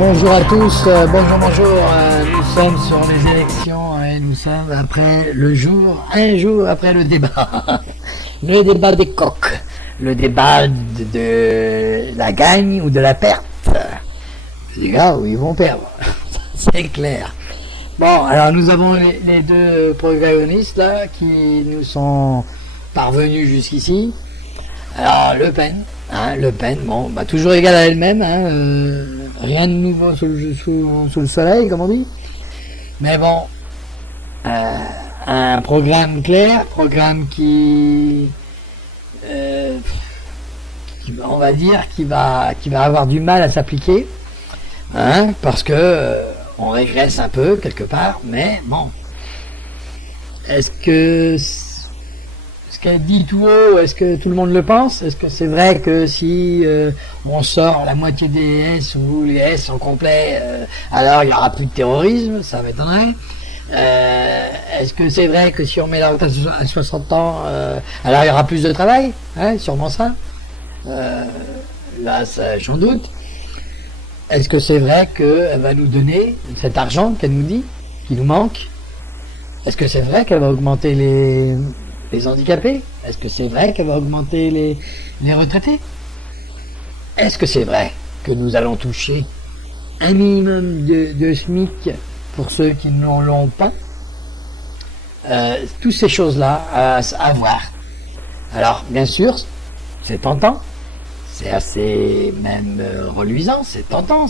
Bonjour à tous, bonjour. Nous sommes sur les élections et nous sommes après un jour après le débat. Le débat des coqs, le débat de la gagne ou de la perte. Les gars, où ils vont perdre, c'est clair. Bon, alors nous avons les deux protagonistes là qui nous sont parvenus jusqu'ici. Alors Le Pen, bon, bah, toujours égale à elle-même, rien de nouveau sous le soleil, comme on dit. Mais bon, un programme clair, programme qui on va dire, qui va avoir du mal à s'appliquer, parce que on régresse un peu quelque part, mais bon, est-ce que ce qu'elle dit tout haut, est-ce que tout le monde le pense? Est-ce que c'est vrai que si on sort la moitié des S ou les S en complet, alors il n'y aura plus de terrorisme? Ça m'étonnerait. Est-ce que c'est vrai que si on met la retraite à 60 ans, alors il y aura plus de travail? Sûrement ça. Là, j'en doute. Est-ce que c'est vrai qu'elle va nous donner cet argent qu'elle nous dit, qui nous manque? Est-ce que c'est vrai qu'elle va augmenter les handicapés? Est-ce que c'est vrai qu'elle va augmenter les retraités? Est-ce que c'est vrai que nous allons toucher un minimum de SMIC pour ceux qui ne l'ont pas? Toutes ces choses-là à voir. Alors, bien sûr, c'est tentant, c'est assez même reluisant, c'est tentant,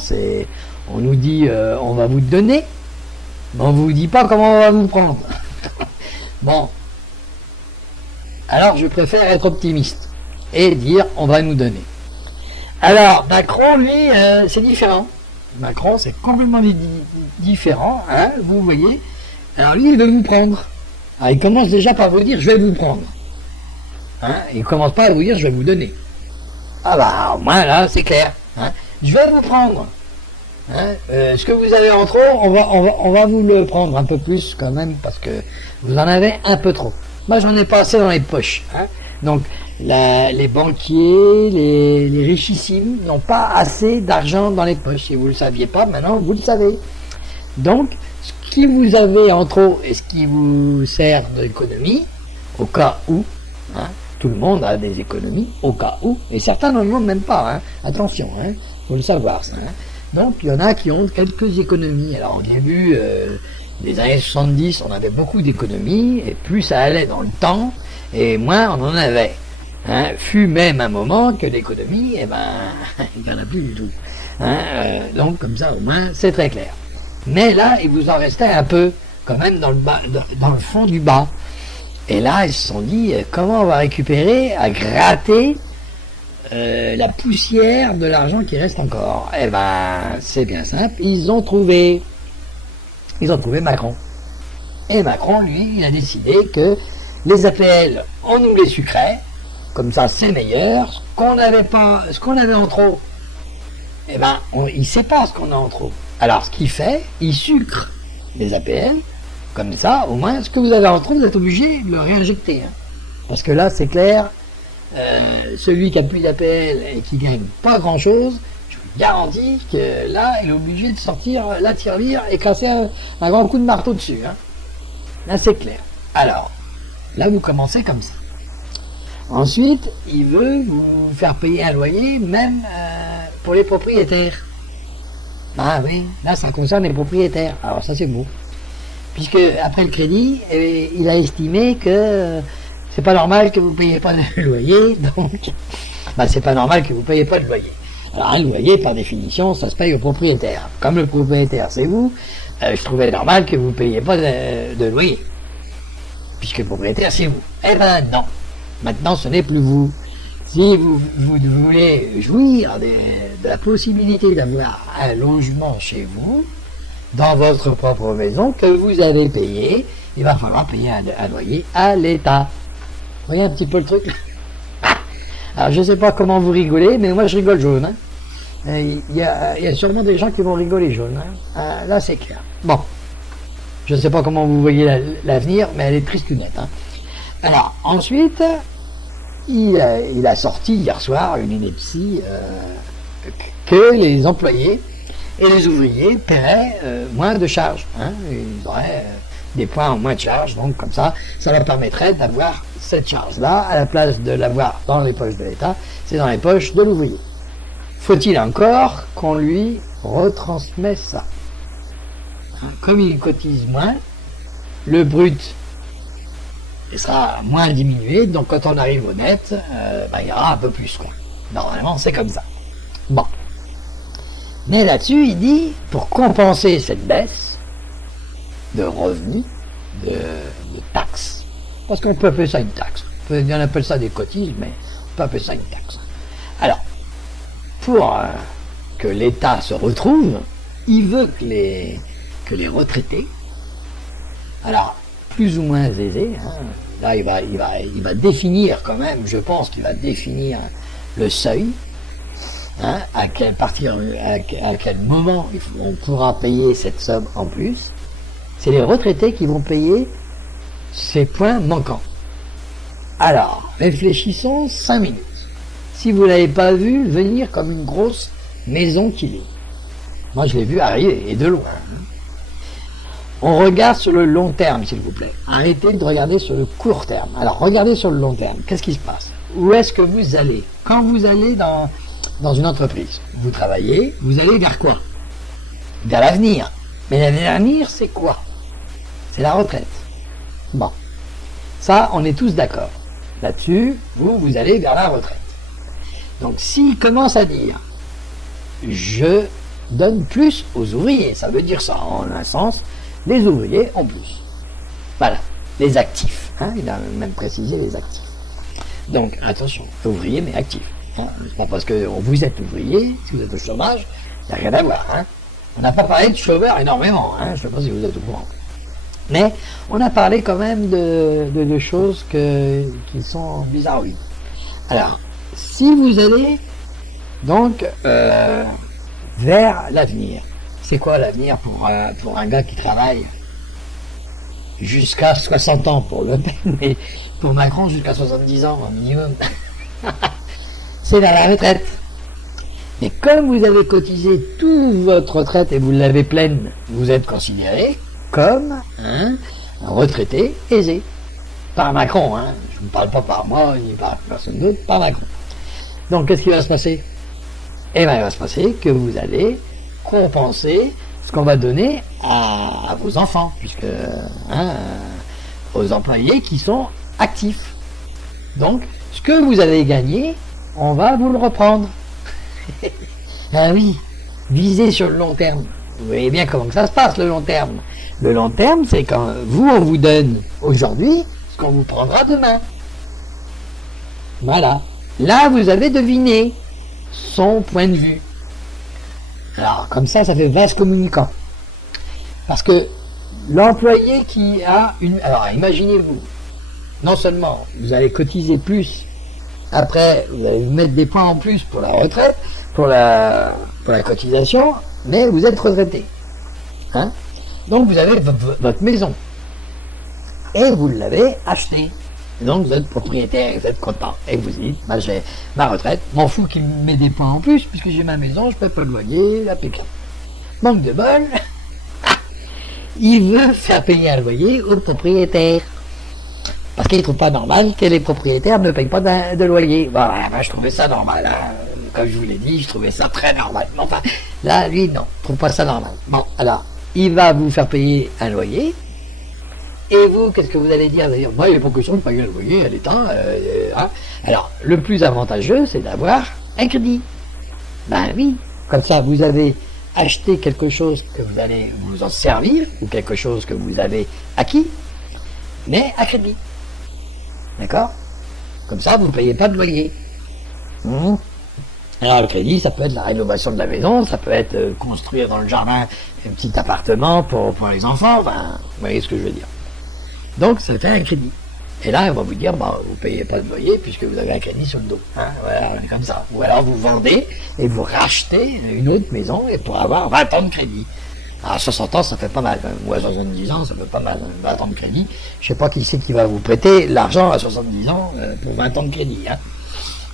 on nous dit on va vous donner, mais on vous dit pas comment on va vous prendre. Bon. Alors je préfère être optimiste et dire on va nous donner. Alors Macron, lui, c'est différent. Macron, c'est complètement différent, vous voyez. Alors lui, il veut vous prendre. Alors, il commence déjà par vous dire je vais vous prendre. Il commence pas à vous dire je vais vous donner. Ah bah au moins là, c'est clair. Je vais vous prendre. Ce que vous avez en trop, on va vous le prendre un peu plus quand même parce que vous en avez un peu trop. Moi, j'en ai pas assez dans les poches. Donc, les banquiers, les richissimes n'ont pas assez d'argent dans les poches. Si vous ne le saviez pas, maintenant, vous le savez. Donc, ce qui vous avez en trop et ce qui vous sert de l'économie, au cas où, tout le monde a des économies, au cas où, et certains n'en ont même pas. Attention, faut le savoir, ça. Donc, il y en a qui ont quelques économies. Alors, au début des années 70, on avait beaucoup d'économies, et plus ça allait dans le temps, et moins on en avait. Fut même un moment que l'économie, il n'y en a plus du tout. Donc, comme ça, au moins, c'est très clair. Mais là, il vous en restait un peu, quand même, dans le fond du bas. Et là, ils se sont dit, comment on va récupérer, à gratter la poussière de l'argent qui reste encore? C'est bien simple, ils ont trouvé Macron. Et Macron, lui, il a décidé que les APL, on nous les sucrait, comme ça c'est meilleur. Ce qu'on avait en trop, il sait pas ce qu'on a en trop. Alors ce qu'il fait, il sucre les APL, comme ça, au moins, ce que vous avez en trop, vous êtes obligé de le réinjecter. Parce que là, c'est clair, celui qui a plus d'APL et qui gagne pas grand chose, je vous garantis que là, il est obligé de sortir la tirelire et casser un grand coup de marteau dessus. Là, c'est clair. Alors, là, vous commencez comme ça. Ensuite, il veut vous faire payer un loyer, même pour les propriétaires. Ah oui, là, ça concerne les propriétaires. Alors, ça, c'est beau. Puisque, après le crédit, il a estimé que c'est pas normal que vous ne payiez pas de loyer, donc c'est pas normal que vous ne payiez pas de loyer. Alors un loyer, par définition, ça se paye au propriétaire. Comme le propriétaire, c'est vous, je trouvais normal que vous ne payiez pas de loyer. Puisque le propriétaire, c'est vous. Non. Maintenant, ce n'est plus vous. Si vous voulez jouir de la possibilité d'avoir un logement chez vous, dans votre propre maison, que vous avez payé, il va falloir payer un loyer à l'État. Vous voyez un petit peu le truc? Alors je ne sais pas comment vous rigolez, mais moi je rigole jaune. Il y a sûrement des gens qui vont rigoler jaune. Là c'est clair. Bon, je ne sais pas comment vous voyez l'avenir, mais elle est triste ou nette. Alors ensuite, il a sorti hier soir une ineptie que les employés et les ouvriers paieraient moins de charges. Hein, ils auraient des points en moins de charges, donc comme ça leur permettrait d'avoir cette charge-là, à la place de l'avoir dans les poches de l'État, c'est dans les poches de l'ouvrier. Faut-il encore qu'on lui retransmette ça? Comme il cotise moins, le brut il sera moins diminué, donc quand on arrive au net, il y aura un peu plus, quoi. Normalement, c'est comme ça. Bon. Mais là-dessus, il dit, pour compenser cette baisse de revenus, de taxes, parce qu'on peut appeler ça une taxe, on appelle ça des cotises, mais on peut appeler ça une taxe. Alors, pour que l'État se retrouve, il veut que les retraités, alors plus ou moins aisés, hein, là il va définir quand même, je pense qu'il va définir le seuil, hein, à quel moment on pourra payer cette somme en plus. C'est les retraités qui vont payer ces points manquants. Alors, réfléchissons 5 minutes. Si vous ne l'avez pas vu venir comme une grosse maison qu'il est. Moi, je l'ai vu arriver, et de loin. On regarde sur le long terme, s'il vous plaît. Arrêtez de regarder sur le court terme. Alors, regardez sur le long terme. Qu'est-ce qui se passe? Où est-ce que vous allez? Quand vous allez dans une entreprise, vous travaillez, vous allez vers quoi? Vers l'avenir. Mais l'avenir, c'est quoi? C'est la retraite. Bon. Ça, on est tous d'accord. Là-dessus, vous allez vers la retraite. Donc, s'il commence à dire « je donne plus aux ouvriers », ça veut dire ça, en un sens, les ouvriers ont plus. Voilà, les actifs. Hein, il a même précisé les actifs. Donc, attention, ouvriers, mais actifs. Hein, c'est pas parce que vous êtes ouvrier, si vous êtes au chômage, il n'y a rien à voir. Hein. On n'a pas parlé de chômeurs énormément, hein, je ne sais pas si vous êtes au courant. Mais on a parlé quand même de choses qui sont bizarroïdes. Alors, si vous allez donc vers l'avenir, c'est quoi l'avenir pour un gars qui travaille jusqu'à 60 ans pour Le Pen, mais pour Macron jusqu'à 70 ans au minimum? C'est vers la retraite. Mais comme vous avez cotisé toute votre retraite et vous l'avez pleine, vous êtes considéré comme un retraité aisé. Par Macron, hein. Je ne parle pas par moi, ni par personne d'autre, par Macron. Donc, qu'est-ce qui va se passer? Eh bien, il va se passer que vous allez compenser ce qu'on va donner à vos enfants, puisque, hein, aux employés qui sont actifs. Donc, ce que vous avez gagné, on va vous le reprendre. Ah oui, visez sur le long terme. Vous voyez bien comment que ça se passe, le long terme. Le long terme, c'est quand on vous donne aujourd'hui ce qu'on vous prendra demain. Voilà. Là, vous avez deviné son point de vue. Alors, comme ça fait vase communicant. Parce que l'employé qui a une... Alors, imaginez-vous, non seulement vous allez cotiser plus, après, vous allez mettre des points en plus pour la retraite, pour la cotisation, mais vous êtes retraité. Hein? Donc, vous avez votre maison. Et vous l'avez achetée. Donc, vous êtes propriétaire, vous êtes content. Et vous dites, j'ai ma retraite, m'en fous qu'il me met des points en plus, puisque j'ai ma maison, je paie pas le loyer, la pécule. Manque de bol, il veut faire payer un loyer aux propriétaires. Parce qu'il ne trouve pas normal que les propriétaires ne payent pas de loyer. Voilà, je trouvais ça normal. Hein. Comme je vous l'ai dit, je trouvais ça très normal. Mais enfin, là, lui, non, je trouve pas ça normal. Bon, alors, il va vous faire payer un loyer. Et vous, qu'est-ce que vous allez dire? D'ailleurs, moi, il n'est pas question de payer le loyer à l'État. Hein. Alors, le plus avantageux, c'est d'avoir un crédit. Ben oui, comme ça, vous avez acheté quelque chose que vous allez vous en servir, ou quelque chose que vous avez acquis, mais à crédit. D'accord? Comme ça, vous ne payez pas de loyer. Alors, le crédit, ça peut être la rénovation de la maison, ça peut être construire dans le jardin un petit appartement pour les enfants, enfin, vous voyez ce que je veux dire. Donc, ça fait un crédit. Et là, on va vous dire, vous ne payez pas de loyer puisque vous avez un crédit sur le dos. Hein, voilà, comme ça. Ou alors, vous vendez et vous rachetez une autre maison et pour avoir 20 ans de crédit. À 60 ans, ça fait pas mal. Ou à 70 ans, ça fait pas mal. 20 ans de crédit. Je sais pas qui c'est qui va vous prêter l'argent à 70 ans pour 20 ans de crédit. Hein.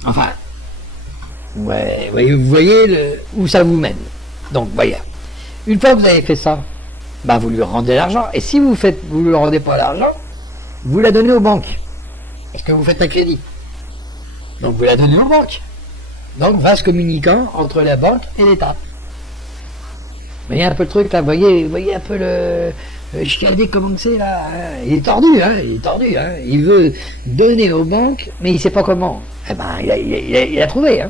Enfin, ouais, vous voyez où ça vous mène. Donc, voyez. Une fois que vous avez fait ça, bah vous lui rendez l'argent. Et si vous lui rendez pas l'argent, vous la donnez aux banques. Parce que vous faites un crédit. Donc vous la donnez aux banques. Donc vase communicant entre la banque et l'État. Vous voyez un peu le truc là, vous voyez un peu le chicané comment c'est là, hein. Il est tordu, hein, il veut donner aux banques, mais il sait pas comment. Eh ben, il a trouvé, hein.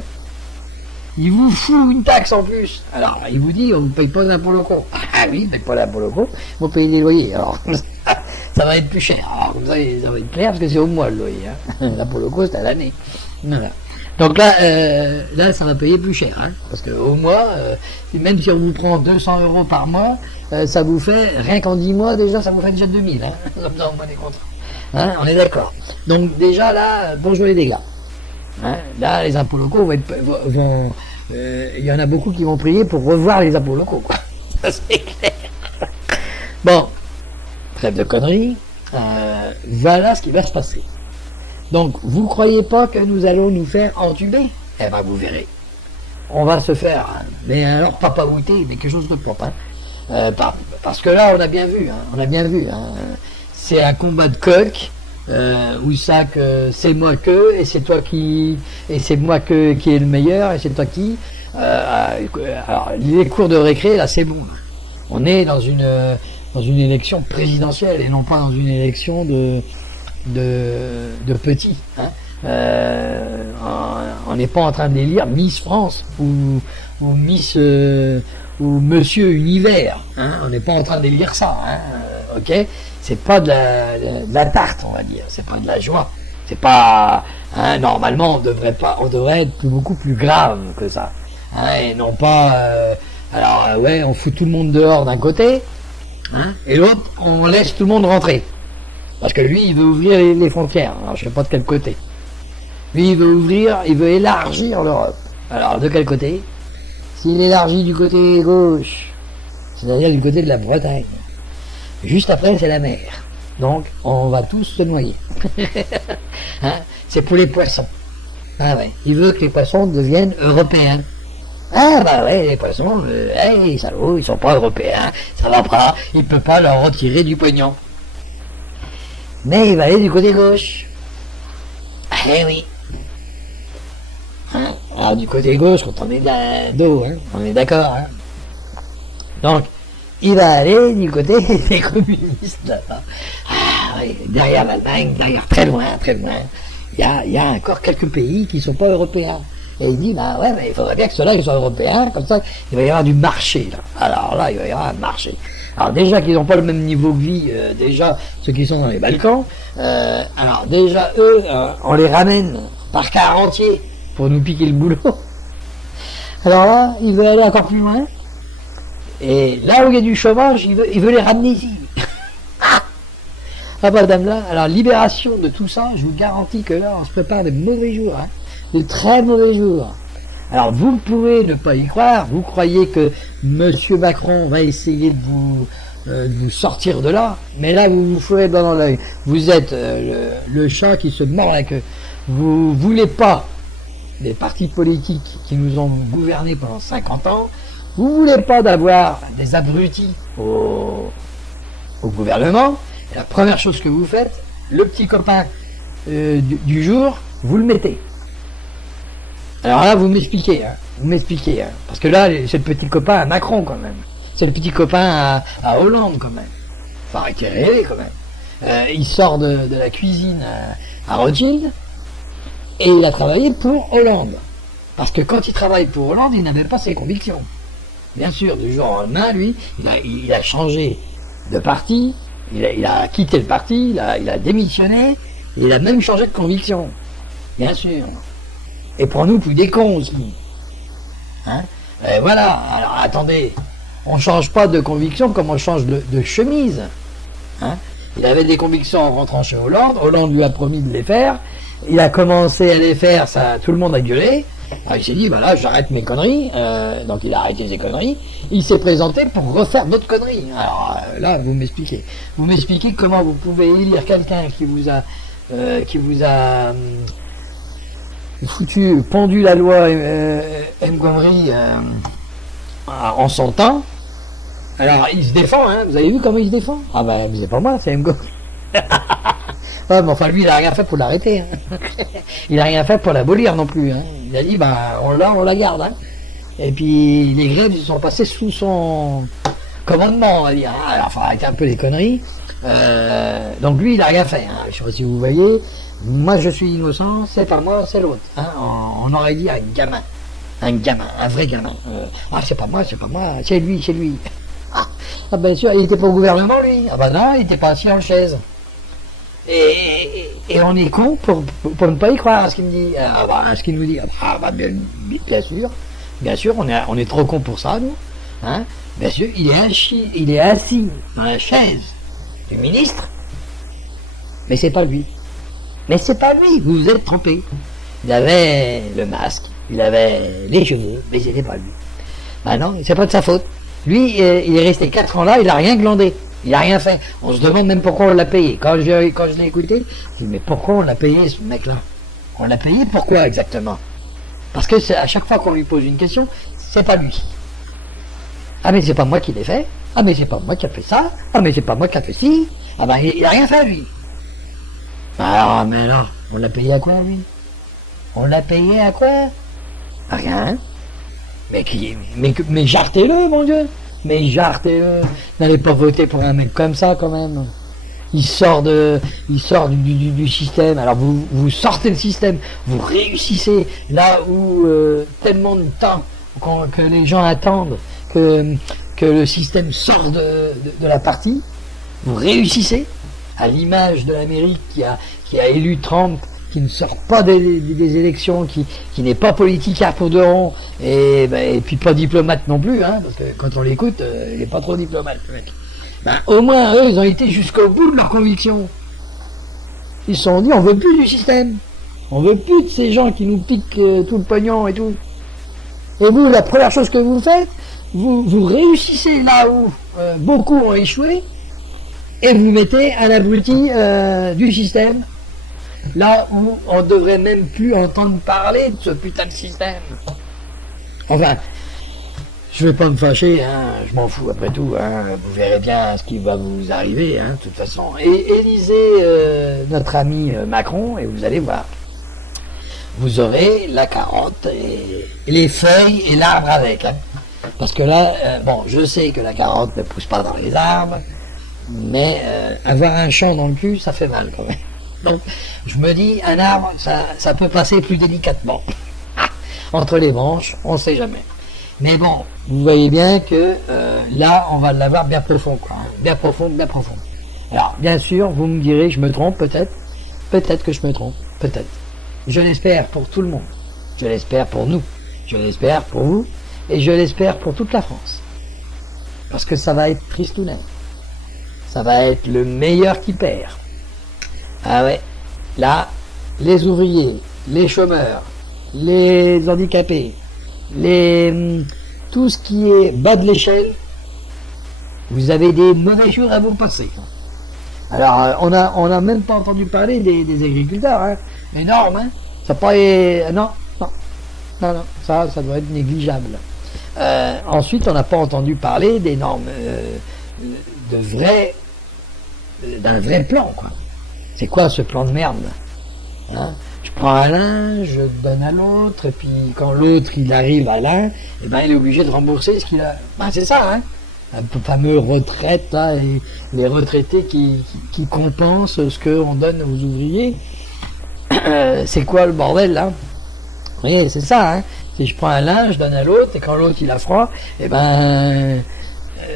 Il vous fout une taxe en plus. Alors, il vous dit, on ne paye pas d'impôts locaux. Ah oui, vous ne payez pas d'impôts locaux, vous payez des loyers. Alors, ça va être plus cher. Alors, comme ça va être clair, parce que c'est au mois le loyer, hein. L'impôt locaux, c'est à l'année. Voilà. Donc là, ça va payer plus cher, hein, parce qu'au mois, même si on vous prend 200 € par mois, ça vous fait, rien qu'en 10 mois déjà, ça vous fait déjà 2000, hein, comme ça on voit des contrats. Hein, on est d'accord. Donc déjà là, bonjour les dégâts. Hein, là, les impôts locaux vont il y en a beaucoup qui vont prier pour revoir les impôts locaux, quoi. Ça c'est clair. Bon, trêve de conneries, voilà ce qui va se passer. Donc, vous croyez pas que nous allons nous faire entuber? Eh ben, vous verrez. On va se faire, hein, mais alors pas paouter, mais quelque chose de propre. Hein. Parce que là, on a bien vu, hein. C'est un combat de coq, où ça que c'est moi que, et c'est toi qui, et c'est moi que qui est le meilleur, et c'est toi qui. Alors, les cours de récré, là, c'est bon. Là. On est dans une élection présidentielle et non pas dans une élection de petits. Hein. On n'est pas en train d'élire Miss France ou Miss ou Monsieur Univers. Hein. On n'est pas en train d'élire ça. Hein. Ok, c'est pas de la tarte, on va dire. C'est pas de la joie. C'est pas. Hein, normalement, on devrait être beaucoup plus grave que ça. Hein, et non pas. Ouais, on fout tout le monde dehors d'un côté, hein, et l'autre, on laisse tout le monde rentrer. Parce que lui, il veut ouvrir les frontières. Alors, je ne sais pas de quel côté. Lui, il veut élargir l'Europe. Alors, de quel côté? S'il élargit du côté gauche, c'est-à-dire du côté de la Bretagne, juste après, c'est la mer. Donc, on va tous se noyer. Hein, c'est pour les poissons. Ah ouais. Il veut que les poissons deviennent européens. Ah bah ouais, les poissons, les salauds, ils sont pas européens. Ça va pas. Il peut pas leur retirer du pognon. Mais il va aller du côté gauche. Eh oui. Hein, alors du côté gauche, quand on est dos, hein, on est d'accord. Hein. Donc, il va aller du côté des communistes là-bas. Ah oui, derrière l'Allemagne, derrière très loin, il y a encore quelques pays qui sont pas européens. Et il dit, bah ouais, mais il faudrait bien que ceux-là ils soient européens, comme ça, il va y avoir du marché là. Alors là, il va y avoir un marché. Alors déjà qu'ils n'ont pas le même niveau de vie, déjà ceux qui sont dans les Balkans, alors déjà eux, on les ramène par car entier pour nous piquer le boulot. Alors là, il veut aller encore plus loin. Et là où il y a du chômage, il veut les ramener ici. Ah madame là, alors libération de tout ça, je vous garantis que là on se prépare de mauvais jours, hein, de très mauvais jours. Alors vous pouvez ne pas y croire, vous croyez que Monsieur Macron va essayer de vous sortir de là, mais là vous vous ferez dans l'œil. Vous êtes le chat qui se mord la queue. Vous voulez pas des partis politiques qui nous ont gouvernés pendant 50 ans, vous voulez pas d'avoir des abrutis au gouvernement. La première chose que vous faites, le petit copain du jour, vous le mettez. Alors là, vous m'expliquez, parce que là, c'est le petit copain à Macron quand même. C'est le petit copain à Hollande quand même. Faut arrêter de rêver quand même. Il sort de la cuisine à Rothschild et il a travaillé pour Hollande. Parce que quand il travaille pour Hollande, il n'avait pas ses convictions. Bien sûr, du jour au lendemain, lui, il a changé de parti. Il a quitté le parti, il a démissionné, et il a même changé de conviction. Bien sûr. Et prends-nous pour des cons aussi. Hein? Et voilà, alors attendez, on change pas de conviction comme on change de chemise. Hein? Il avait des convictions en rentrant chez Hollande, Hollande lui a promis de les faire, il a commencé à les faire, ça, tout le monde a gueulé. Alors il s'est dit, voilà, j'arrête mes conneries, donc il a arrêté ses conneries, il s'est présenté pour refaire d'autres conneries. Alors là, vous m'expliquez comment vous pouvez élire quelqu'un qui vous a pendu la loi El Khomri en son temps, Alors, il se défend, hein. Vous avez vu comment il se défend? Ah ben, c'est pas moi, c'est Mgo. Ouais, mais enfin, lui, il a rien fait pour l'arrêter. Hein. Il a rien fait pour l'abolir non plus. Hein. Il a dit, bah, on la garde. Hein. Et puis, les grèves, ils sont passés sous son commandement, on va dire. Ah, alors, faut arrêter un peu les conneries. Donc, lui, il a rien fait. Hein. Je sais pas si vous voyez. Moi, je suis innocent, c'est pas moi, c'est l'autre. Hein. On aurait dit un gamin. Un vrai gamin. Ah, c'est pas moi, c'est lui, c'est lui. Ah, bien sûr, il était pas au gouvernement, lui. Ah, bah non, il était pas assis en chaise. Et on est con pour ne pas y croire à ce qu'il me dit, à ce qu'il nous dit. Ah bah bien sûr, on est trop con pour ça, nous. Hein, bien sûr, il est assis dans la chaise du ministre, mais c'est pas lui. Vous vous êtes trompé. Il avait le masque, il avait les cheveux, mais c'était pas lui. Bah non, c'est pas de sa faute. Lui, il est resté 4 ans là, il a rien glandé. Il n'a rien fait. On se demande même pourquoi on l'a payé. Quand je l'ai écouté, je dis mais pourquoi on l'a payé ce mec-là? On l'a payé pourquoi exactement? Parce que à chaque fois qu'on lui pose une question, c'est pas lui. Ah mais c'est pas moi qui l'ai fait. Ah mais c'est pas moi qui a fait ça. Ah mais c'est pas moi qui a fait ci. Ah ben il a rien fait lui. Ah mais alors, on l'a payé à quoi lui? On l'a payé à quoi? À rien. Mais jartez-le mon Dieu. Mais jartez-le, n'allez pas voter pour un mec comme ça quand même. Il sort du système. Alors vous sortez le système, vous réussissez là où tellement de temps que les gens attendent que le système sort de la partie. Vous réussissez, à l'image de l'Amérique qui a élu Trump, qui ne sort pas des élections, qui n'est pas politique à pour de rond, et puis pas diplomate non plus, hein, parce que quand on l'écoute, il n'est pas trop diplomate, le mec. Ben, au moins, eux, ils ont été jusqu'au bout de leur conviction. Ils se sont dit, on veut plus du système. On veut plus de ces gens qui nous piquent tout le pognon et tout. Et vous, la première chose que vous faites, vous réussissez là où beaucoup ont échoué, et vous mettez à l'abruti du système. Là où on devrait même plus entendre parler de ce putain de système. Enfin, je vais pas me fâcher, hein, je m'en fous après tout, hein, vous verrez bien ce qui va vous arriver, hein, de toute façon. Et élisez notre ami Macron et vous allez voir. Vous aurez la carotte et les feuilles et l'arbre avec. Hein. Parce que là, bon, je sais que la carotte ne pousse pas dans les arbres, mais avoir un champ dans le cul, ça fait mal quand même. Donc, je me dis, un arbre, ça peut passer plus délicatement. Entre les branches, on ne sait jamais. Mais bon, vous voyez bien que là, on va l'avoir bien profond, quoi. Bien profond, bien profond. Alors, bien sûr, vous me direz, je me trompe, peut-être. Peut-être que je me trompe, peut-être. Je l'espère pour tout le monde. Je l'espère pour nous. Je l'espère pour vous. Et je l'espère pour toute la France. Parce que ça va être tristounet. Ça va être le meilleur qui perd. Ah ouais, là, les ouvriers, les chômeurs, les handicapés, tout ce qui est bas de l'échelle, vous avez des mauvais jours à vous passer. Alors, on a même pas entendu parler des agriculteurs, hein. Énorme, hein. Ça pas non, ça doit être négligeable. Ensuite, on n'a pas entendu parler des normes d'un vrai plan, quoi. C'est quoi ce plan de merde? Hein, je prends à l'un, je donne à l'autre, et puis quand l'autre il arrive à l'un, eh ben il est obligé de rembourser ce qu'il a. Ben, c'est ça, hein. Un fameux retraite, là, et les retraités qui compensent ce qu'on donne aux ouvriers. C'est quoi le bordel là? Oui, c'est ça, hein. Si je prends à l'un, je donne à l'autre, et quand l'autre il a froid, eh ben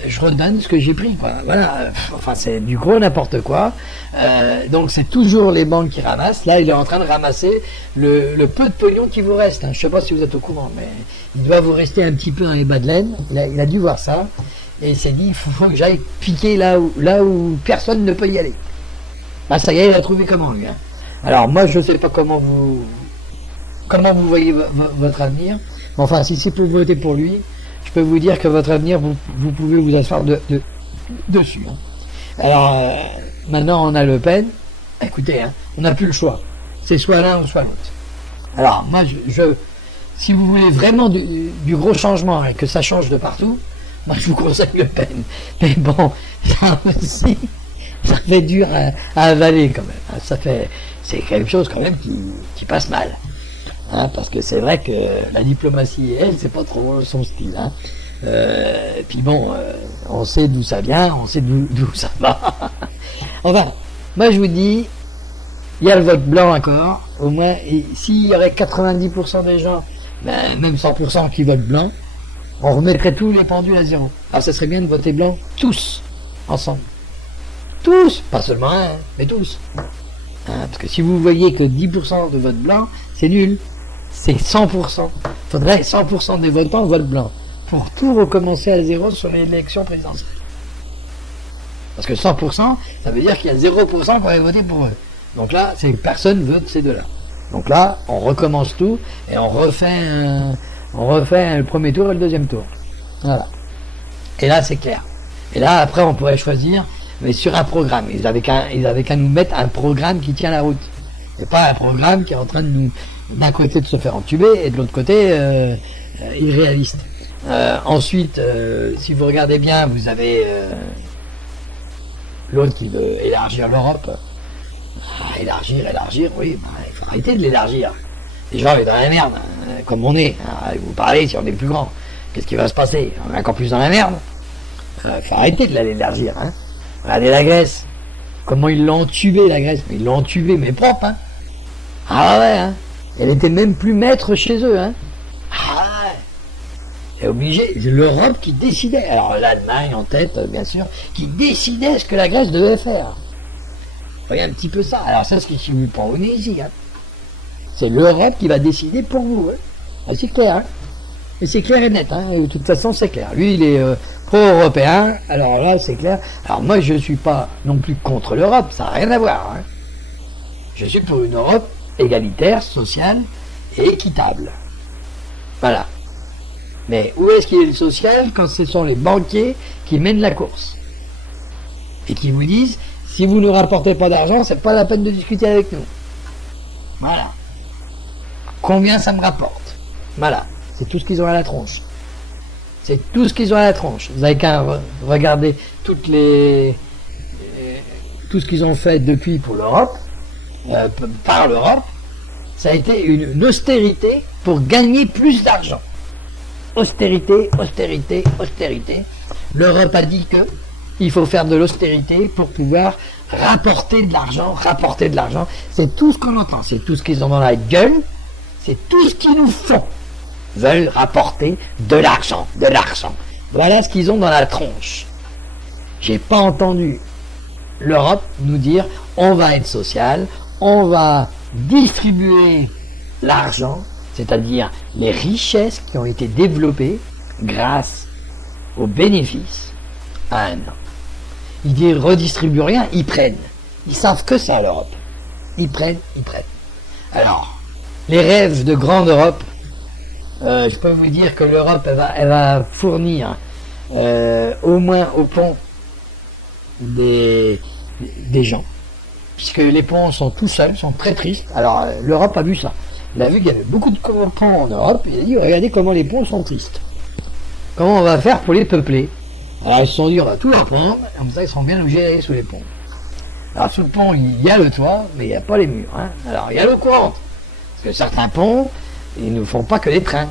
je redonne ce que j'ai pris, quoi. Voilà, enfin c'est du gros n'importe quoi. Donc c'est toujours les banques qui ramassent. Là, il est en train de ramasser le peu de pognon qui vous reste. Hein. Je sais pas si vous êtes au courant, mais il doit vous rester un petit peu dans les bas de laine. Il a dû voir ça et il s'est dit il faut que j'aille piquer là où personne ne peut y aller. Bah ça y est, il a trouvé comment lui. Hein. Alors moi je sais pas comment vous voyez votre avenir. Mais enfin, si c'est pour voter pour lui, je peux vous dire que votre avenir, vous pouvez vous asseoir dessus. Hein. Alors, maintenant, on a Le Pen. Écoutez, hein, on n'a plus le choix. C'est soit l'un ou soit l'autre. Alors, moi, si vous voulez vraiment du gros changement et que ça change de partout, moi je vous conseille Le Pen. Mais bon, ça aussi, ça fait dur à avaler quand même. C'est quelque chose quand même qui passe mal. Hein, parce que c'est vrai que la diplomatie, elle, c'est pas trop son style. Hein. Et puis bon, on sait d'où ça vient, on sait d'où ça va. Enfin, moi je vous dis, il y a le vote blanc encore, au moins, et s'il y aurait 90% des gens, ben, même 100% qui votent blanc, on remettrait tous les pendules à zéro. Alors ça serait bien de voter blanc, tous, ensemble. Tous, pas seulement un, mais tous. Hein, parce que si vous voyez que 10% de vote blanc, c'est nul. C'est 100%. Il faudrait 100% des votants votent blanc pour tout recommencer à zéro sur l'élection présidentielle. Parce que 100%, ça veut dire qu'il y a 0% qui aurait voté pour eux. Donc là, personne veut de ces deux-là. Donc là, on recommence tout et on refait le premier tour et le deuxième tour. Voilà. Et là, c'est clair. Et là, après, on pourrait choisir, mais sur un programme. Ils avaient qu'à nous mettre un programme qui tient la route. Et pas un programme qui est en train de nous, d'un côté, de se faire entuber et de l'autre côté, irréaliste. Ensuite, si vous regardez bien, vous avez l'autre qui veut élargir l'Europe. Élargir, oui, il faut arrêter de l'élargir. Les gens, ils sont dans la merde, comme on est. Vous parlez si on est plus grand. Qu'est-ce qui va se passer? On est encore plus dans la merde. Il faut arrêter de l'élargir. Hein. Regardez la Grèce. Comment ils l'ont entubé, la Grèce. Ils l'ont entubé, mais propre. Hein. Ah ouais, hein. Elle était même plus maître chez eux. Hein. Ah ouais. C'est obligé. C'est l'Europe qui décidait. Alors l'Allemagne en tête, bien sûr, qui décidait ce que la Grèce devait faire. Voyez un petit peu ça. Alors ça, c'est ce qui vous prend au nez ici. Hein. C'est l'Europe qui va décider pour vous. Hein. Ah, c'est clair. Hein. Et c'est clair et net. Hein. Et de toute façon, c'est clair. Lui, il est pro-européen. Alors là, c'est clair. Alors moi, je ne suis pas non plus contre l'Europe. Ça n'a rien à voir. Hein. Je suis pour une Europe égalitaire, sociale et équitable. Voilà. Mais où est-ce qu'il y a le social quand ce sont les banquiers qui mènent la course et qui vous disent si vous ne rapportez pas d'argent, c'est pas la peine de discuter avec nous. Voilà. Combien ça me rapporte? Voilà. C'est tout ce qu'ils ont à la tronche. C'est tout ce qu'ils ont à la tronche. Vous avez qu'à regarder tout ce qu'ils ont fait depuis pour l'Europe, par l'Europe. Ça a été une austérité pour gagner plus d'argent. Austérité, austérité, austérité. L'Europe a dit que il faut faire de l'austérité pour pouvoir rapporter de l'argent, rapporter de l'argent. C'est tout ce qu'on entend, c'est tout ce qu'ils ont dans la gueule, c'est tout ce qu'ils nous font. Ils veulent rapporter de l'argent, de l'argent. Voilà ce qu'ils ont dans la tronche. J'ai pas entendu l'Europe nous dire on va être social, on va distribuer l'argent, c'est-à-dire les richesses qui ont été développées grâce aux bénéfices à un an. Ils ne redistribuent rien, ils prennent. Ils savent que ça, l'Europe. Ils prennent, ils prennent. Alors, les rêves de grande Europe, je peux vous dire que l'Europe, elle va fournir au moins au pont des gens. Puisque les ponts sont tout seuls, sont très tristes. Alors, l'Europe a vu ça. Il a vu qu'il y avait beaucoup de ponts en Europe. Il a dit, regardez comment les ponts sont tristes. Comment on va faire pour les peupler? Alors ils se sont dit, on va tout leur prendre, comme ça ils seront bien obligés d'aller sous les ponts. Alors sous le pont, il y a le toit, mais il n'y a pas les murs. Hein. Alors il y a l'eau courante. Parce que certains ponts, ils ne font pas que les trains.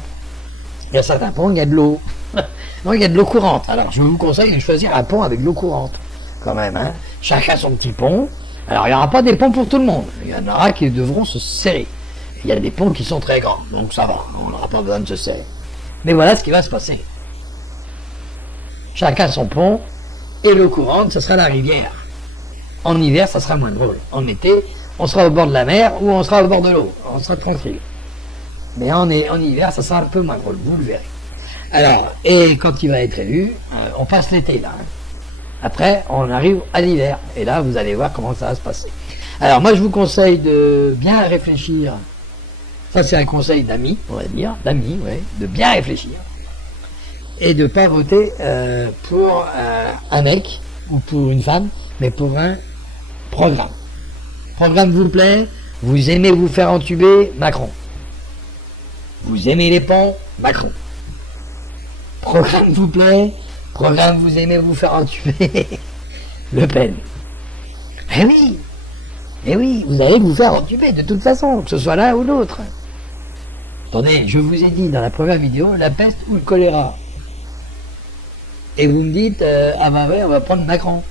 Il y a certains ponts, il y a de l'eau. Non, il y a de l'eau courante. Alors je vous conseille de choisir un pont avec de l'eau courante. Quand même, hein. Chacun son petit pont. Alors il n'y aura pas des ponts pour tout le monde. Il y en aura qui devront se serrer. Il y a des ponts qui sont très grands, donc ça va. On n'aura pas besoin de se serrer. Mais voilà ce qui va se passer. Chacun son pont, et l'eau courante, ce sera la rivière. En hiver, ça sera moins drôle. En été, on sera au bord de la mer ou on sera au bord de l'eau. On sera tranquille. Mais en hiver, ça sera un peu moins drôle, vous le verrez. Alors, et quand il va être élu, on passe l'été là. Hein. Après, on arrive à l'hiver. Et là, vous allez voir comment ça va se passer. Alors, moi, je vous conseille de bien réfléchir. Ça, c'est un conseil d'amis, on va dire. D'amis, ouais. De bien réfléchir. Et de ne pas voter pour un mec ou pour une femme, mais pour un programme. Programme vous plaît, vous aimez vous faire entuber, Macron. Vous aimez les ponts, Macron. Programme vous plaît, Programme, vous aimez vous faire entuber. Le Pen. Eh oui. Eh oui, vous allez vous faire entuber de toute façon, que ce soit l'un ou l'autre. Attendez, je vous ai dit dans la première vidéo, la peste ou le choléra. Et vous me dites, ah bah ouais, on va prendre Macron.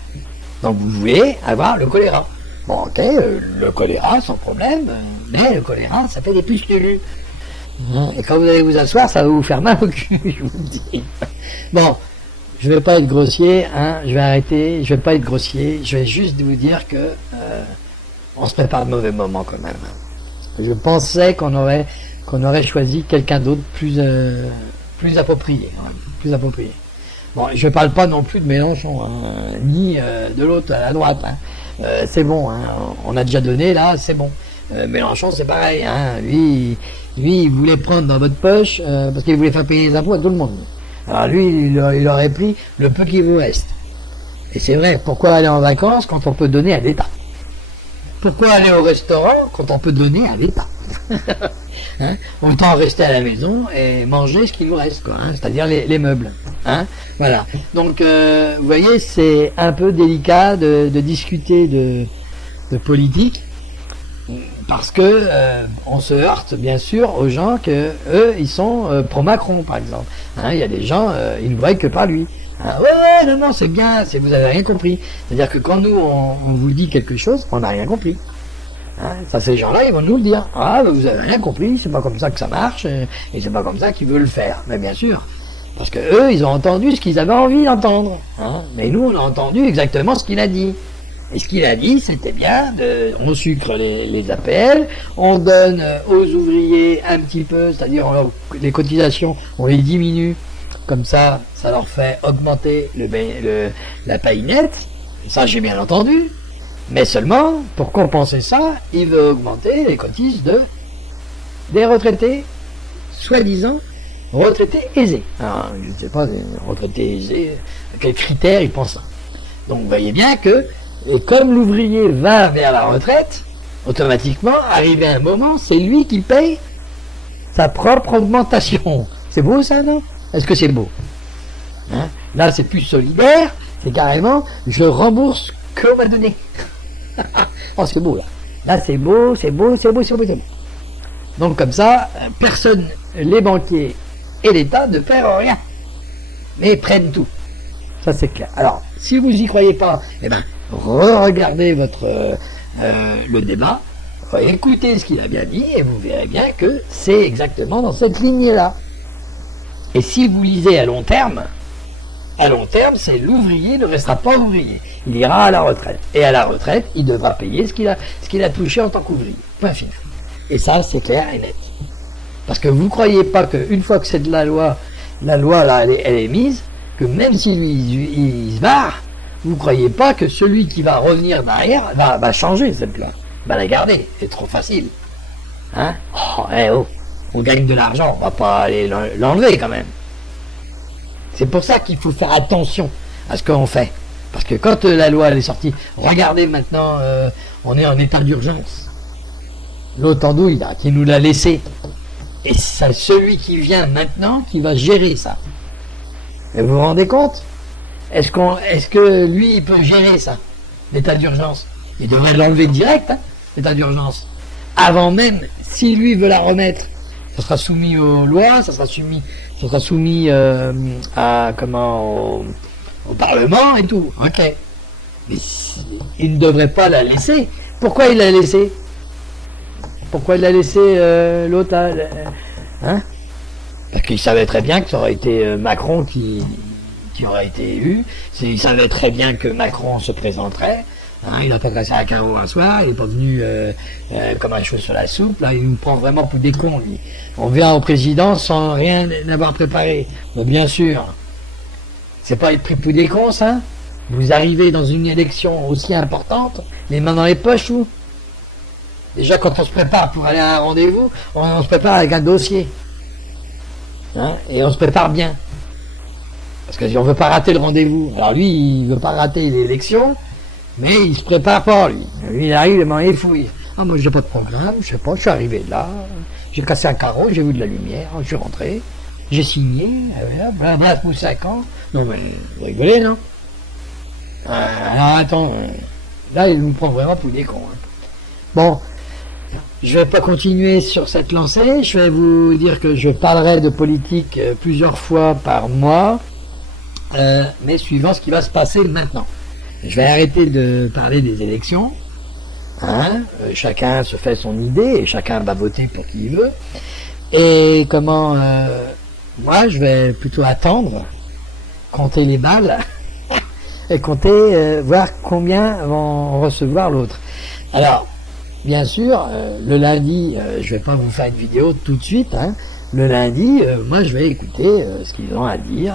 Donc vous voulez avoir le choléra. Bon, ok, le choléra, sans problème, mais le choléra, ça fait des pustules. Et quand vous allez vous asseoir, ça va vous faire mal au cul, je vous le dis. Bon, je vais pas être grossier, hein, je vais arrêter, je vais pas être grossier, je vais juste vous dire que on se prépare de mauvais moments quand même. Je pensais qu'on aurait choisi quelqu'un d'autre plus approprié, hein, plus approprié. Bon, je parle pas non plus de Mélenchon, hein, ni de l'autre à la droite. Hein. C'est bon, hein, on a déjà donné là, c'est bon. Mélenchon, c'est pareil, hein, lui, il voulait prendre dans votre poche parce qu'il voulait faire payer les impôts à tout le monde. Alors lui, il aurait pris le peu qui vous reste. Et c'est vrai, pourquoi aller en vacances quand on peut donner à l'État? Pourquoi aller au restaurant quand on peut donner à l'État? Hein, autant rester à la maison et manger ce qu'il nous reste, quoi, hein, c'est-à-dire les meubles. Hein, voilà. Donc, vous voyez, c'est un peu délicat de discuter de politique parce que on se heurte bien sûr aux gens que eux ils sont pro Macron par exemple. Hein, il y a des gens ils ne voient que par lui. Hein, ouais, non, c'est bien, vous avez rien compris. C'est-à-dire que quand nous on vous dit quelque chose, on n'a rien compris. Hein, ça, ces gens-là, ils vont nous le dire. Ah, vous avez rien compris, c'est pas comme ça que ça marche, et c'est pas comme ça qu'ils veulent le faire. Mais bien sûr, parce que eux, ils ont entendu ce qu'ils avaient envie d'entendre. Hein, mais nous, on a entendu exactement ce qu'il a dit. Et ce qu'il a dit, c'était bien, on sucre les APL, on donne aux ouvriers un petit peu, c'est-à-dire les cotisations, on les diminue. Comme ça, ça leur fait augmenter la paye nette. Ça, j'ai bien entendu. Mais seulement, pour compenser ça, il veut augmenter les cotises des retraités, soi-disant retraités aisés. Alors, je ne sais pas, retraités aisés, à quels critères ils pensent ça. Donc vous voyez bien que, et comme l'ouvrier va vers la retraite, automatiquement, arrivé à un moment, c'est lui qui paye sa propre augmentation. C'est beau ça, non? Est-ce que c'est beau? Hein? Là, c'est plus solidaire, c'est carrément, je rembourse que l'on m'a donné. Oh, c'est beau là. Là, c'est beau. Donc comme ça, personne, les banquiers et l'État ne perdent rien, mais prennent tout. Ça c'est clair. Alors, si vous y croyez pas, eh ben, re-regardez le débat, écoutez ce qu'il a bien dit, et vous verrez bien que c'est exactement dans cette lignée-là. Et si vous lisez à long terme, c'est l'ouvrier ne restera pas ouvrier. Il ira à la retraite. Et à la retraite, il devra payer ce qu'il a touché en tant qu'ouvrier. Point final. Et ça, c'est clair et net. Parce que vous ne croyez pas qu'une fois que c'est de la loi là, elle est mise, que même si lui, il se barre, vous ne croyez pas que celui qui va revenir derrière va changer cette loi. Va la garder. C'est trop facile. Hein? On gagne de l'argent, on va pas aller l'enlever quand même. C'est pour ça qu'il faut faire attention à ce qu'on fait. Parce que quand la loi elle est sortie, regardez maintenant, on est en état d'urgence. L'autre andouille là, qui nous l'a laissé. Et c'est celui qui vient maintenant qui va gérer ça. Et vous vous rendez compte? Est-ce que lui, il peut gérer ça, l'état d'urgence? Il devrait l'enlever direct, hein, l'état d'urgence. Avant même, si lui veut la remettre, ça sera soumis aux lois, ça sera soumis au Parlement et tout. Ok. Mais il ne devrait pas la laisser. Pourquoi il l'a laissé? Pourquoi il a laissé l'autre là, hein? Parce qu'il savait très bien que ça aurait été Macron qui aurait été élu. Il savait très bien que Macron se présenterait. Hein, il n'a pas cassé un carreau un soir, il n'est pas venu comme un cheveu sur la soupe. Là, il nous prend vraiment pour des cons, lui. On vient au président sans rien n'avoir préparé. Mais bien sûr, c'est pas être pris pour des cons, ça. Vous arrivez dans une élection aussi importante, les mains dans les poches, ou déjà, quand on se prépare pour aller à un rendez-vous, on se prépare avec un dossier. Hein, et on se prépare bien. Parce que si on veut pas rater le rendez-vous, alors lui, il veut pas rater l'élection, mais il se prépare pas, lui. Lui, il arrive, les mains et fouille. Ah, moi, j'ai pas de programme, je sais pas, je suis arrivé là, j'ai cassé un carreau, j'ai vu de la lumière, je suis rentré. j'ai signé, bref, pour 5 ans. Non mais, vous rigolez, non? Alors attends, là il nous prend vraiment pour des cons. Hein. Bon, je vais pas continuer sur cette lancée, je vais vous dire que je parlerai de politique plusieurs fois par mois, mais suivant ce qui va se passer maintenant. Je vais arrêter de parler des élections, hein, chacun se fait son idée et chacun va voter pour qui il veut, et comment, moi je vais plutôt attendre, compter les balles, et compter, voir combien vont recevoir l'autre. Alors, bien sûr, le lundi, je vais pas vous faire une vidéo tout de suite. Hein. Le lundi, moi, je vais écouter ce qu'ils ont à dire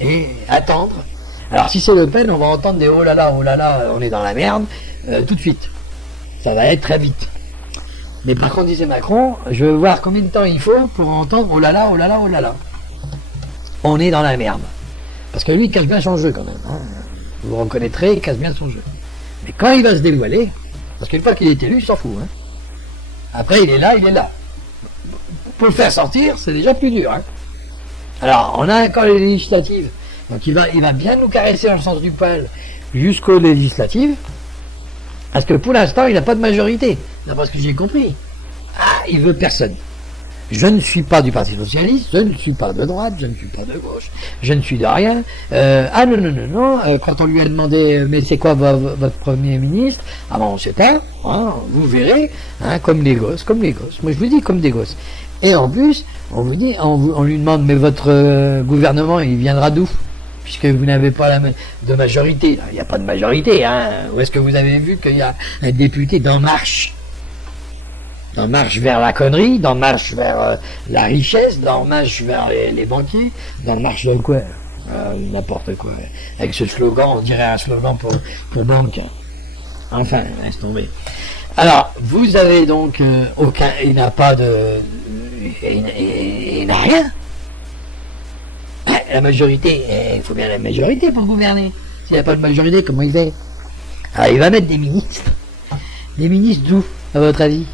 et attendre. Alors, si c'est Le Pen, on va entendre des oh là là, on est dans la merde, tout de suite. Ça va être très vite. Mais par contre, disait Macron, je veux voir combien de temps il faut pour entendre oh là là, oh là là, oh là là. On est dans la merde. Parce que lui, il cache bien son jeu quand même. Hein. Vous reconnaîtrez, il casse bien son jeu. Mais quand il va se dévoiler, parce qu'une fois qu'il est élu, il s'en fout. Hein. Après, il est là. Pour le faire sortir, c'est déjà plus dur. Hein. Alors, on a encore les législatives. Donc, il va bien nous caresser dans le sens du poil jusqu'aux législatives. Parce que pour l'instant, il n'a pas de majorité. D'après ce que j'ai compris. Ah, il veut personne. Je ne suis pas du Parti Socialiste, je ne suis pas de droite, je ne suis pas de gauche, je ne suis de rien. Ah non. Quand on lui a demandé, mais c'est quoi votre Premier ministre? Ah bon, on sait pas, hein, vous verrez, hein, comme les gosses. Moi je vous dis comme des gosses. Et en plus, on vous dit, on lui demande, mais votre gouvernement, il viendra d'où? Puisque vous n'avez pas de majorité. Il n'y a pas de majorité, hein. Où est-ce que vous avez vu qu'il y a un député d'En Marche? D'En Marche vers la connerie, d'En Marche vers la richesse, d'En Marche vers les banquiers, d'En Marche dans quoi? N'importe quoi. Avec ce slogan, on dirait un slogan pour banque. Enfin, laisse tomber. Alors, vous avez donc aucun... Il n'a pas de... Il n'a rien. La majorité, il faut bien la majorité pour gouverner. S'il n'y a pas de majorité, comment il fait? Alors, il va mettre des ministres. Des ministres d'où, à votre avis?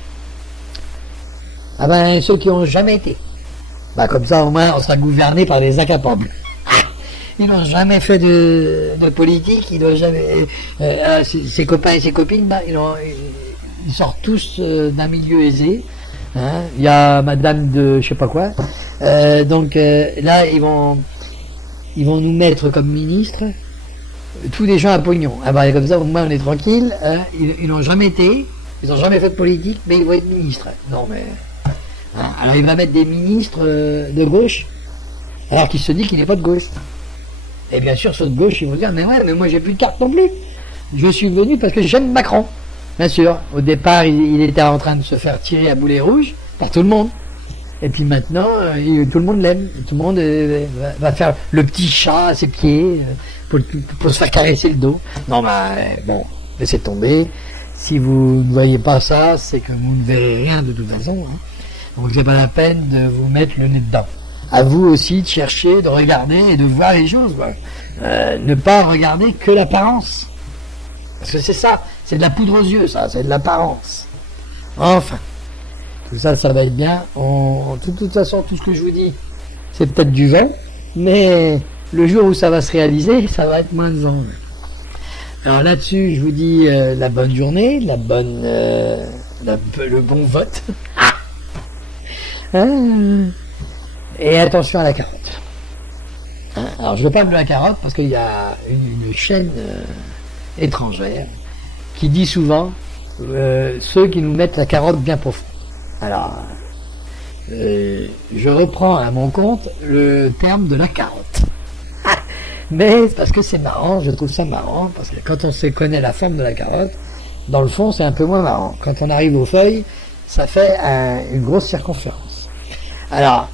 Ah ben, ceux qui n'ont jamais été. Bah, comme ça, au moins, on sera gouverné par des incapables. Ils n'ont jamais fait de politique, ils n'ont jamais... ses copains et ses copines, bah, ils sortent tous d'un milieu aisé. Hein. Il y a madame de je sais pas quoi. Donc là, ils vont nous mettre comme ministre tous des gens à pognon. Ah bah, comme ça, au moins, on est tranquille. Hein. Ils n'ont jamais été, ils n'ont jamais fait de politique, mais ils vont être ministres. Non, mais... Alors il va mettre des ministres de gauche, alors qu'il se dit qu'il n'est pas de gauche. Et bien sûr, ceux de gauche, ils vont dire, mais ouais, mais moi j'ai plus de carte non plus. Je suis venu parce que j'aime Macron. Bien sûr, au départ, il était en train de se faire tirer à boulet rouge par tout le monde. Et puis maintenant, tout le monde l'aime. Tout le monde va faire le petit chat à ses pieds pour se faire caresser le dos. Non, mais bon, laissez tomber. Si vous ne voyez pas ça, c'est que vous ne verrez rien de toute façon. Hein. Donc c'est pas la peine de vous mettre le nez dedans. À vous aussi de chercher, de regarder et de voir les choses. Ne pas regarder que l'apparence. Parce que c'est ça, c'est de la poudre aux yeux, ça, c'est de l'apparence. Enfin, tout ça, ça va être bien. De toute façon, tout ce que je vous dis, c'est peut-être du vent, mais le jour où ça va se réaliser, ça va être moins de vent. Alors là-dessus, je vous dis la bonne journée, le bon vote. Et attention à la carotte. Hein, alors je parle de la carotte parce qu'il y a une chaîne étrangère qui dit souvent ceux qui nous mettent la carotte bien profond. Alors je reprends à mon compte le terme de la carotte. Mais parce que c'est marrant, je trouve ça marrant, parce que quand on sait connaît la forme de la carotte, dans le fond c'est un peu moins marrant. Quand on arrive aux feuilles, ça fait une grosse circonférence. Alors,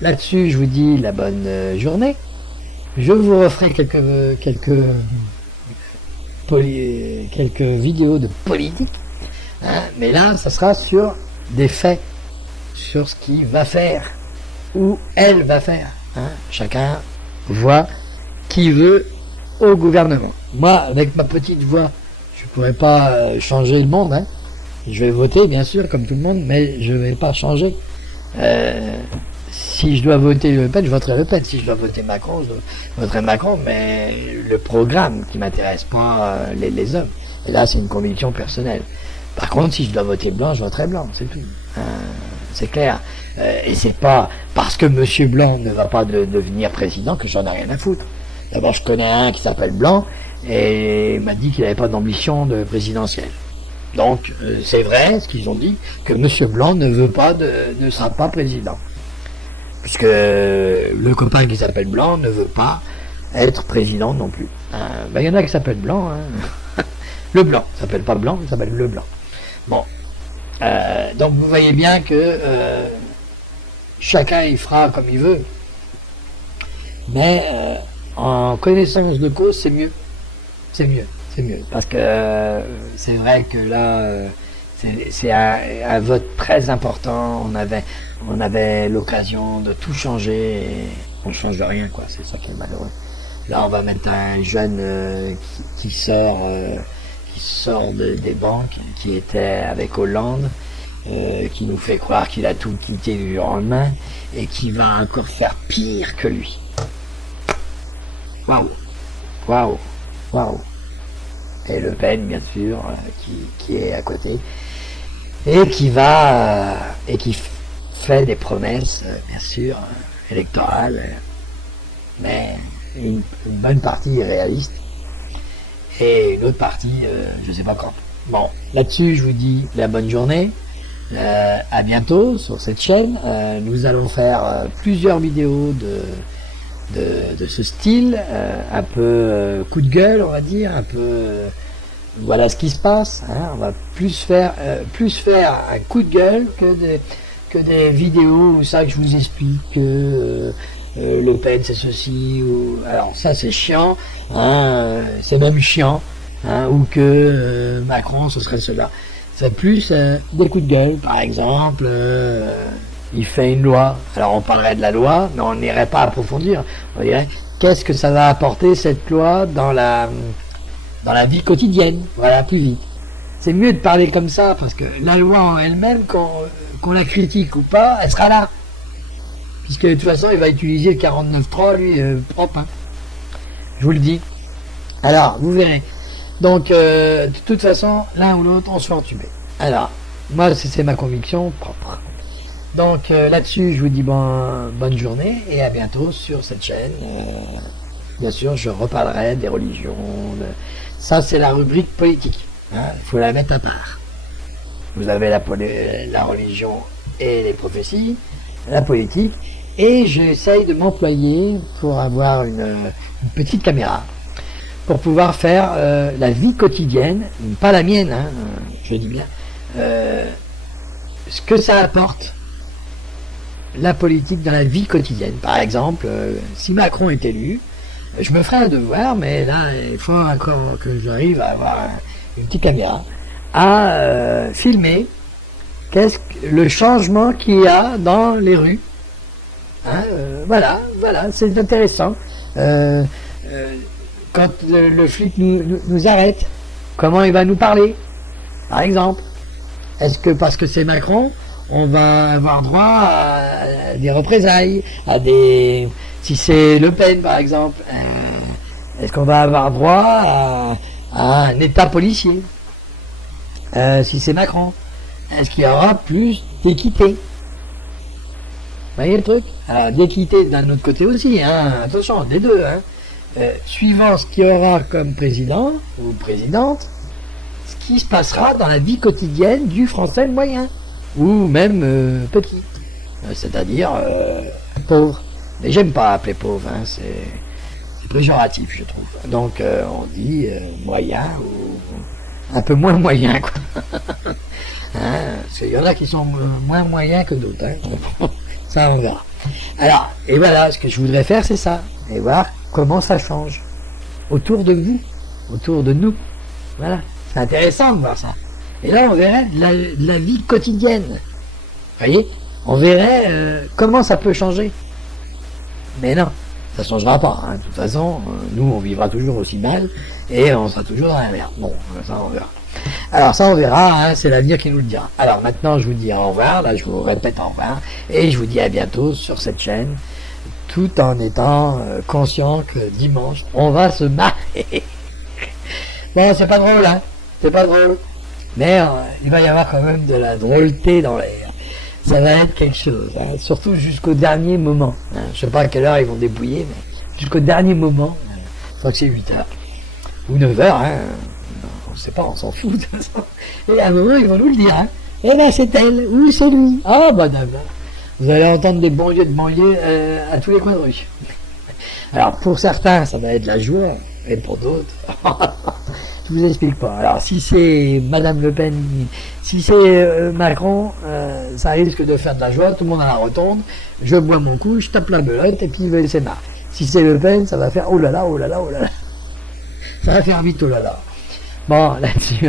là-dessus, je vous dis la bonne journée. Je vous referai quelques vidéos de politique. Hein, mais là, ça sera sur des faits, sur ce qu'il va faire, ou elle va faire. Hein. Chacun voit qui veut au gouvernement. Moi, avec ma petite voix, je ne pourrais pas changer le monde. Hein. Je vais voter, bien sûr, comme tout le monde, mais je ne vais pas changer si je dois voter Le Pen, je voterai Le Pen. Si je dois voter Macron, je voterai Macron, mais le programme qui m'intéresse, pas les hommes. Et là, c'est une conviction personnelle. Par contre, si je dois voter Blanc, je voterai Blanc, c'est tout. C'est clair. Et c'est pas parce que Monsieur Blanc ne va pas devenir président que j'en ai rien à foutre. D'abord, je connais un qui s'appelle Blanc et il m'a dit qu'il n'avait pas d'ambition de présidentielle. Donc, c'est vrai ce qu'ils ont dit, que Monsieur Blanc ne sera pas président. Puisque le copain qui s'appelle Blanc ne veut pas être président non plus. Il y en a qui s'appellent Blanc. Le Blanc, ça s'appelle pas Blanc, ça s'appelle Le Blanc. Bon. Donc vous voyez bien que chacun il fera comme il veut. Mais en connaissance de cause, c'est mieux. C'est mieux. C'est mieux. Parce que c'est vrai que là, c'est un vote très important. On avait l'occasion de tout changer et on ne change rien, quoi. C'est ça qui est malheureux. Là, on va mettre un jeune qui sort des banques, qui était avec Hollande, qui nous fait croire qu'il a tout quitté du jour au lendemain et qui va encore faire pire que lui. Waouh, waouh, waouh. Et Le Pen, bien sûr, qui est à côté et qui fait des promesses, bien sûr, électorales, mais une bonne partie est réaliste. Et une autre partie, je sais pas quand. Bon, là-dessus, je vous dis la bonne journée. À bientôt sur cette chaîne. Nous allons faire plusieurs vidéos de ce style, un peu coup de gueule, on va dire, un peu voilà ce qui se passe. On va plus faire un coup de gueule que des vidéos où ça que je vous explique que Le Pen c'est ceci ou alors ça c'est chiant, c'est même chiant, ou que Macron ce serait cela. C'est plus des coups de gueule, par exemple. Il fait une loi. Alors on parlerait de la loi, mais on n'irait pas approfondir. On dirait qu'est-ce que ça va apporter cette loi dans la vie quotidienne. Voilà, plus vite. C'est mieux de parler comme ça parce que la loi en elle-même, qu'on la critique ou pas, elle sera là. Puisque de toute façon, il va utiliser le 49.3, lui, propre. Je vous le dis. Alors, vous verrez. Donc, de toute façon, l'un ou l'autre, on se fait entuber. Alors, moi, c'est ma conviction propre. Donc, là-dessus, je vous dis bonne journée et à bientôt sur cette chaîne. Bien sûr, je reparlerai des religions. Ça, c'est la rubrique politique. Il faut la mettre à part. Vous avez la religion et les prophéties, la politique, et j'essaye de m'employer pour avoir une petite caméra, pour pouvoir faire la vie quotidienne, pas la mienne, je dis bien, ce que ça apporte, la politique dans la vie quotidienne. Par exemple, si Macron est élu, je me ferai un devoir, mais là, il faut encore que j'arrive à avoir une petite caméra, à filmer le changement qu'il y a dans les rues. Voilà, c'est intéressant. Quand le flic nous arrête, comment il va nous parler, par exemple. Est-ce que parce que c'est Macron, on va avoir droit à des représailles, si c'est Le Pen par exemple, est-ce qu'on va avoir droit à un état policier, si c'est Macron, est-ce qu'il y aura plus d'équité? Vous voyez le truc? Alors d'équité d'un autre côté aussi, attention, des deux, suivant ce qu'il y aura comme président ou présidente, ce qui se passera dans la vie quotidienne du français moyen, ou même petit, c'est-à-dire pauvre. Mais j'aime pas appeler pauvre, c'est péjoratif, je trouve. Donc on dit moyen ou un peu moins moyen, quoi. Parce qu'il y en a qui sont moins moyens que d'autres. Ça, on verra. Alors, et voilà, ce que je voudrais faire, c'est ça. Et voir comment ça change. Autour de vous, autour de nous. Voilà. C'est intéressant de voir ça. Et là, on verrait de la vie quotidienne. Vous voyez? On verrait comment ça peut changer. Mais non, ça ne changera pas. De toute façon, nous, on vivra toujours aussi mal et on sera toujours dans la merde. Bon, ça, on verra. Alors ça, on verra, hein, c'est l'avenir qui nous le dira. Alors maintenant, je vous dis au revoir, là je vous répète au revoir, et je vous dis à bientôt sur cette chaîne, tout en étant conscient que dimanche, on va se marier. Bon, c'est pas drôle, hein, c'est pas drôle, mais il va y avoir quand même de la drôleté dans l'air. Ça va être quelque chose, hein, surtout jusqu'au dernier moment. Hein. Je sais pas à quelle heure ils vont débrouiller, mais jusqu'au dernier moment, je crois que c'est 8 heures, ou 9 heures, hein. On sait pas, on s'en fout de toute façon. Et à un moment, ils vont nous le dire. Hein. Eh ben, c'est elle, ou c'est lui. Ah, bah d'accord. Vous allez entendre des banlieues de banlieues à tous les coins de rue. Alors, pour certains, ça va être la joie, et pour d'autres, je vous explique pas. Alors, si c'est Madame Le Pen, si c'est Macron, ça risque de faire de la joie, tout le monde à la rotonde, je bois mon coup, je tape la belote, et puis c'est marre. Si c'est Le Pen, ça va faire oh là là, oh là là, oh là là. Ça va faire vite oh là là. Bon, là-dessus,